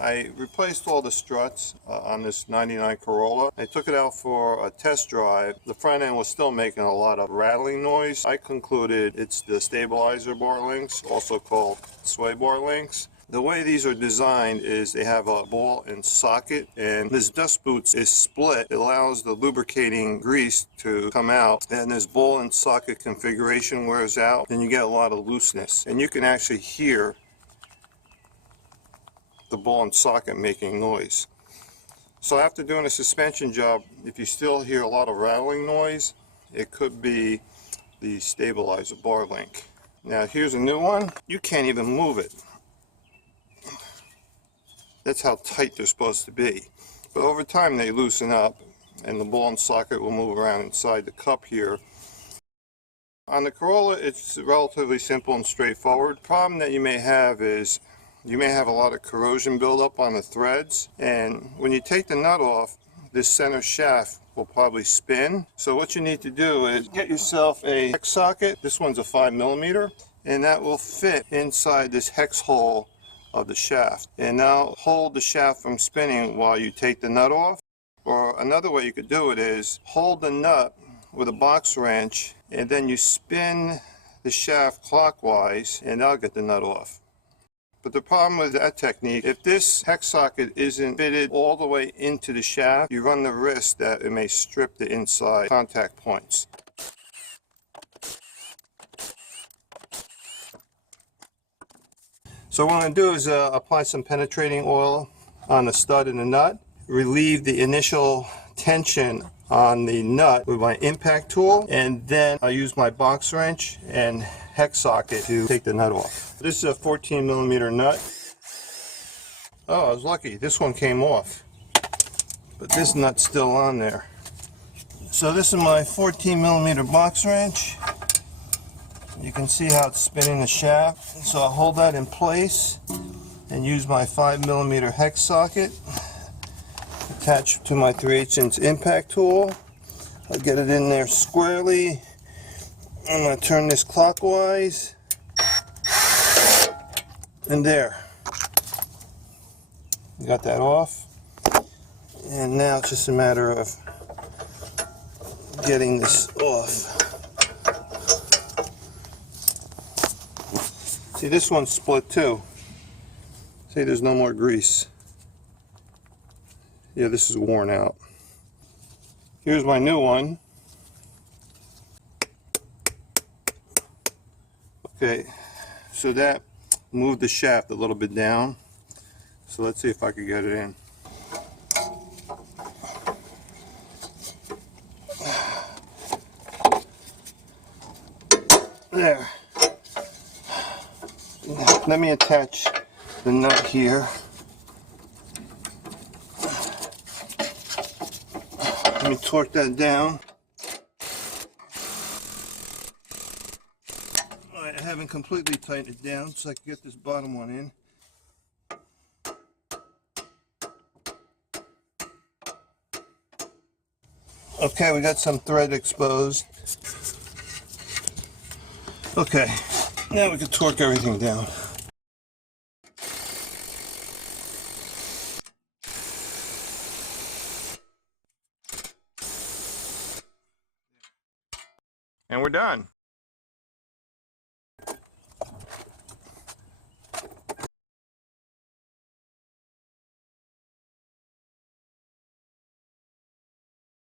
I replaced all the struts on this 99 Corolla. I took it out for a test drive. The front end was still making a lot of rattling noise. I concluded it's the stabilizer bar links, also called sway bar links. The way these are designed is they have a ball and socket, and this dust boot is split. It allows the lubricating grease to come out, and this ball and socket configuration wears out, and you get a lot of looseness. And you can actually hear the ball and socket making noise. So after doing a suspension job, if you still hear a lot of rattling noise, it could be the stabilizer bar link. Now here's a new one. You can't even move it. That's how tight they're supposed to be. But over time they loosen up and the ball and socket will move around inside the cup here. On the Corolla, it's relatively simple and straightforward. The problem that you may have is you may have a lot of corrosion buildup on the threads, and when you take the nut off, this center shaft will probably spin. So what you need to do is get yourself a hex socket. This one's a 5mm, and that will fit inside this hex hole of the shaft, and now hold the shaft from spinning while you take the nut off. Or another way you could do it is hold the nut with a box wrench and then you spin the shaft clockwise and that'll get the nut off. But the problem with that technique, if this hex socket isn't fitted all the way into the shaft, you run the risk that it may strip the inside contact points. So what I'm going to do is apply some penetrating oil on the stud and the nut, relieve the initial tension on the nut with my impact tool, and then I'll use my box wrench and hex socket to take the nut off. This is a 14mm nut. Oh, I was lucky. This one came off, but this nut's still on there. So this is my 14mm box wrench. You can see how it's spinning the shaft. So I'll hold that in place and use my 5mm hex socket attached to my 3/8" impact tool. I'll get it in there squarely. I'm going to turn this clockwise, and there. Got that off. And now it's just a matter of getting this off. See, this one's split too. See, there's no more grease. Yeah, this is worn out. Here's my new one. Okay, so that moved the shaft a little bit down. So let's see if I can get it in. There. Let me attach the nut here. Let me torque that down. Alright, I haven't completely tightened it down, so I can get this bottom one in. Okay, we got some thread exposed. Okay, now we can torque everything down. And we're done.